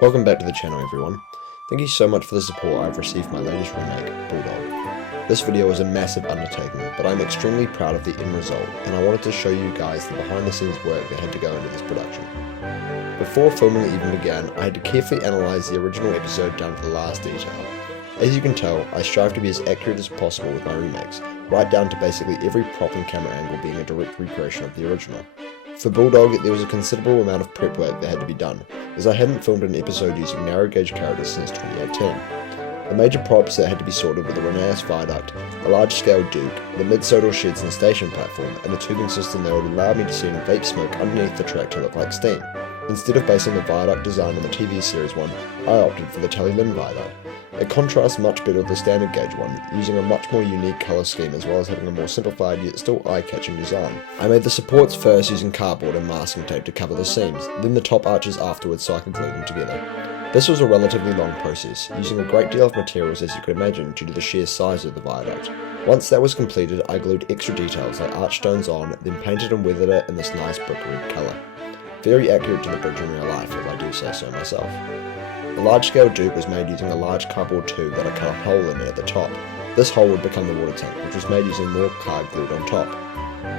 Welcome back to the channel everyone. Thank you so much for the support I've received for my latest remake, Bulldog. This video was a massive undertaking, but I'm extremely proud of the end result, and I wanted to show you guys the behind the scenes work that had to go into this production. Before filming even began, I had to carefully analyse the original episode down to the last detail. As you can tell, I strive to be as accurate as possible with my remakes, right down to basically every prop and camera angle being a direct recreation of the original. For Bulldog, there was a considerable amount of prep work that had to be done, as I hadn't filmed an episode using narrow gauge characters since 2018. The major props that had to be sorted were the Renaissance viaduct, a large scale Duke, the mid-sodal sheds and station platform, and a tubing system that would allow me to send vape smoke underneath the track to look like steam. Instead of basing the viaduct design on the TV series one, I opted for the Telelin viaduct. It contrasts much better with the standard gauge one, using a much more unique colour scheme as well as having a more simplified yet still eye-catching design. I made the supports first using cardboard and masking tape to cover the seams, then the top arches afterwards so I could glue them together. This was a relatively long process, using a great deal of materials as you could imagine due to the sheer size of the viaduct. Once that was completed, I glued extra details like arch stones on, then painted and weathered it in this nice brick red colour. Very accurate to the bridge in real life, if I do say so myself. The large-scale Duke was made using a large cardboard tube that I cut a hole in it at the top. This hole would become the water tank, which was made using more card glued on top.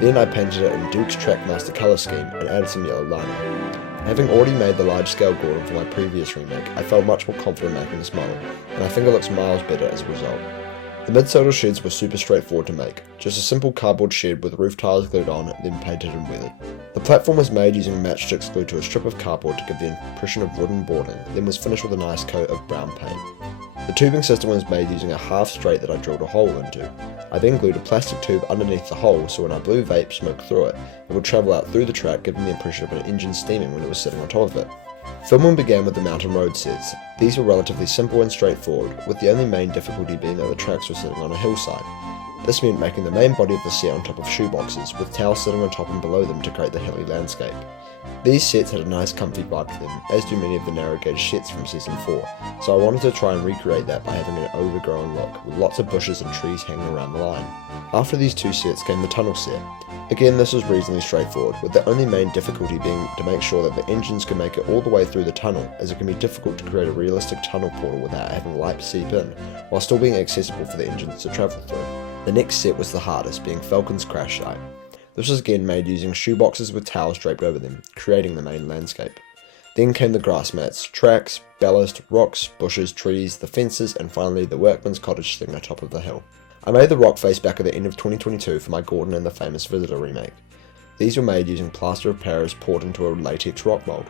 Then I painted it in Duke's Trackmaster colour scheme and added some yellow lining. Having already made the large-scale Gordon for my previous remake, I felt much more confident making this model, and I think it looks miles better as a result. The mid-sodal sheds were super straightforward to make, just a simple cardboard shed with roof tiles glued on, then painted and weathered. The platform was made using matchsticks glued to a strip of cardboard to give the impression of wooden boarding, then was finished with a nice coat of brown paint. The tubing system was made using a half straight that I drilled a hole into. I then glued a plastic tube underneath the hole so when I blew vape smoke through it, it would travel out through the track giving the impression of an engine steaming when it was sitting on top of it. Filming began with the mountain road sets. These were relatively simple and straightforward, with the only main difficulty being that the tracks were sitting on a hillside. This meant making the main body of the set on top of shoeboxes, with towers sitting on top and below them to create the hilly landscape. These sets had a nice comfy vibe to them, as do many of the narrow gauge sets from season 4, so I wanted to try and recreate that by having an overgrown look, with lots of bushes and trees hanging around the line. After these two sets came the tunnel set. Again, this was reasonably straightforward, with the only main difficulty being to make sure that the engines can make it all the way through the tunnel, as it can be difficult to create a realistic tunnel portal without having light seep in, while still being accessible for the engines to travel through. The next set was the hardest, being Falcon's crash site. This was again made using shoeboxes with towels draped over them, creating the main landscape. Then came the grass mats, tracks, ballast, rocks, bushes, trees, the fences, and finally the workman's cottage sitting atop of the hill. I made the rock face back at the end of 2022 for my Gordon and the Famous Visitor remake. These were made using plaster of Paris poured into a latex rock mould.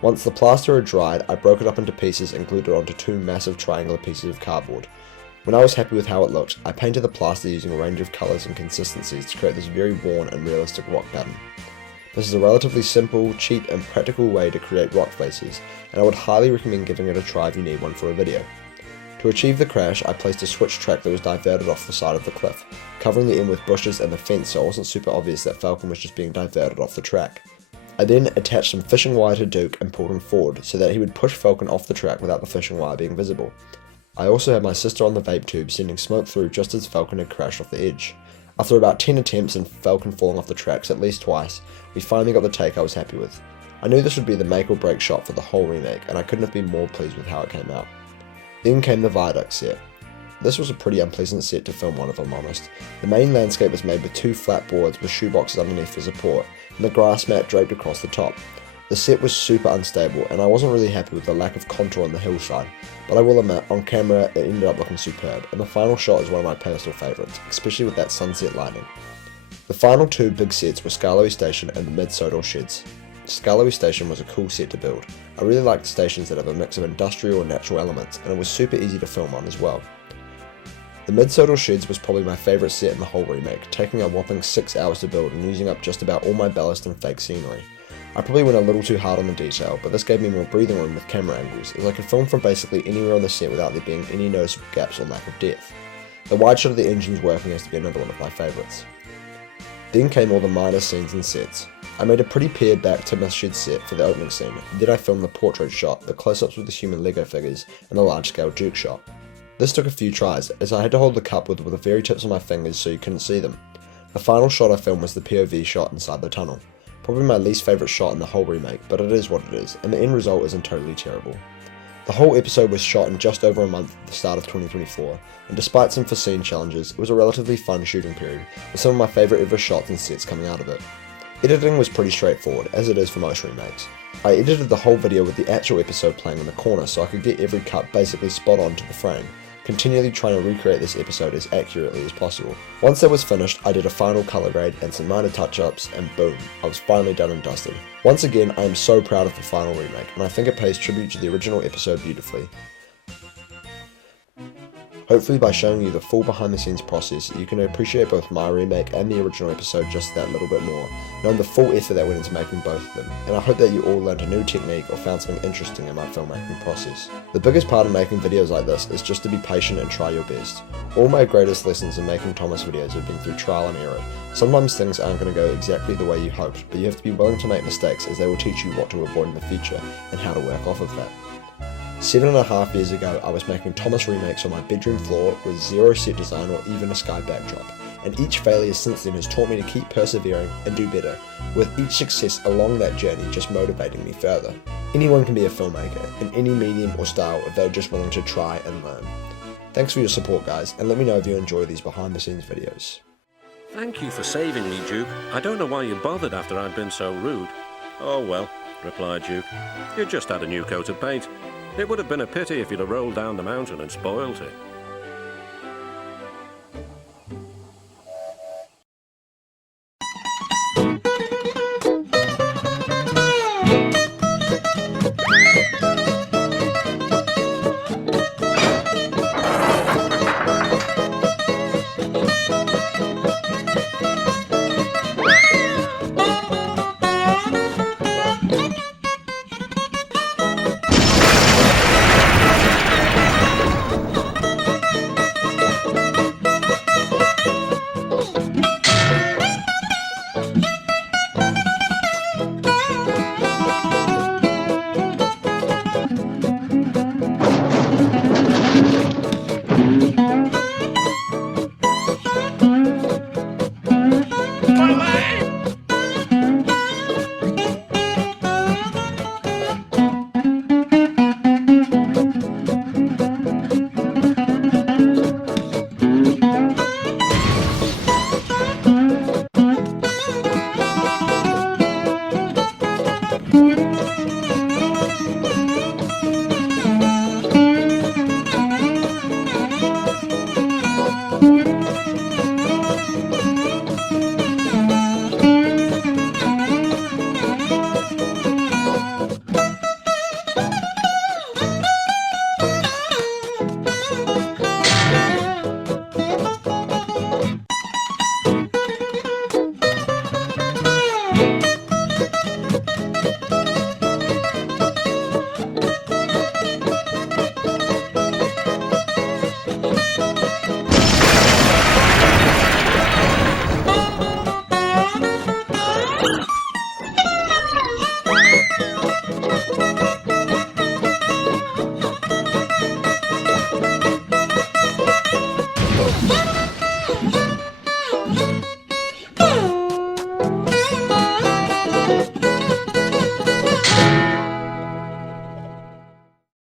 Once the plaster had dried, I broke it up into pieces and glued it onto two massive triangular pieces of cardboard. When I was happy with how it looked, I painted the plaster using a range of colours and consistencies to create this very worn and realistic rock pattern. This is a relatively simple, cheap and practical way to create rock faces, and I would highly recommend giving it a try if you need one for a video. To achieve the crash, I placed a switch track that was diverted off the side of the cliff, covering the end with bushes and the fence so it wasn't super obvious that Falcon was just being diverted off the track. I then attached some fishing wire to Duke and pulled him forward so that he would push Falcon off the track without the fishing wire being visible. I also had my sister on the vape tube sending smoke through just as Falcon had crashed off the edge. After about 10 attempts and Falcon falling off the tracks at least twice, we finally got the take I was happy with. I knew this would be the make or break shot for the whole remake, and I couldn't have been more pleased with how it came out. Then came the viaduct set. This was a pretty unpleasant set to film on if I'm honest. The main landscape was made with two flat boards with shoeboxes underneath for support, and the grass mat draped across the top. The set was super unstable, and I wasn't really happy with the lack of contour on the hillside, but I will admit, on camera it ended up looking superb, and the final shot is one of my personal favourites, especially with that sunset lighting. The final two big sets were Skarloey Station and the mid-sodal sheds. Skarloey Station was a cool set to build. I really liked stations that have a mix of industrial and natural elements, and it was super easy to film on as well. The mid-sodal sheds was probably my favourite set in the whole remake, taking a whopping 6 hours to build and using up just about all my ballast and fake scenery. I probably went a little too hard on the detail, but this gave me more breathing room with camera angles, as I could film from basically anywhere on the set without there being any noticeable gaps or lack of depth. The wide shot of the engines working has to be another one of my favourites. Then came all the minor scenes and sets. I made a pretty pared back Tomas shed set for the opening scene, then I filmed the portrait shot, the close-ups with the human Lego figures, and the large-scale Duke shot. This took a few tries, as I had to hold the cup with the very tips of my fingers so you couldn't see them. The final shot I filmed was the POV shot inside the tunnel. Probably my least favourite shot in the whole remake, but it is what it is, and the end result isn't totally terrible. The whole episode was shot in just over a month at the start of 2024, and despite some foreseen challenges, it was a relatively fun shooting period, with some of my favourite ever shots and sets coming out of it. Editing was pretty straightforward, as it is for most remakes. I edited the whole video with the actual episode playing in the corner so I could get every cut basically spot on to the frame, continually trying to recreate this episode as accurately as possible. Once that was finished, I did a final colour grade and some minor touch-ups, and boom, I was finally done and dusted. Once again, I am so proud of the final remake, and I think it pays tribute to the original episode beautifully. Hopefully by showing you the full behind the scenes process, you can appreciate both my remake and the original episode just that little bit more, knowing the full effort that went into making both of them, and I hope that you all learned a new technique or found something interesting in my filmmaking process. The biggest part of making videos like this is just to be patient and try your best. All my greatest lessons in making Tomas videos have been through trial and error. Sometimes things aren't going to go exactly the way you hoped, but you have to be willing to make mistakes as they will teach you what to avoid in the future and how to work off of that. 7.5 years ago, I was making Tomas remakes on my bedroom floor with zero set design or even a sky backdrop, and each failure since then has taught me to keep persevering and do better, with each success along that journey just motivating me further. Anyone can be a filmmaker, in any medium or style if they're just willing to try and learn. Thanks for your support guys, and let me know if you enjoy these behind the scenes videos. Thank you for saving me, Duke. I don't know why you bothered after I'd been so rude. Oh well, replied Duke. You just had a new coat of paint. It would have been a pity if you'd have rolled down the mountain and spoilt it.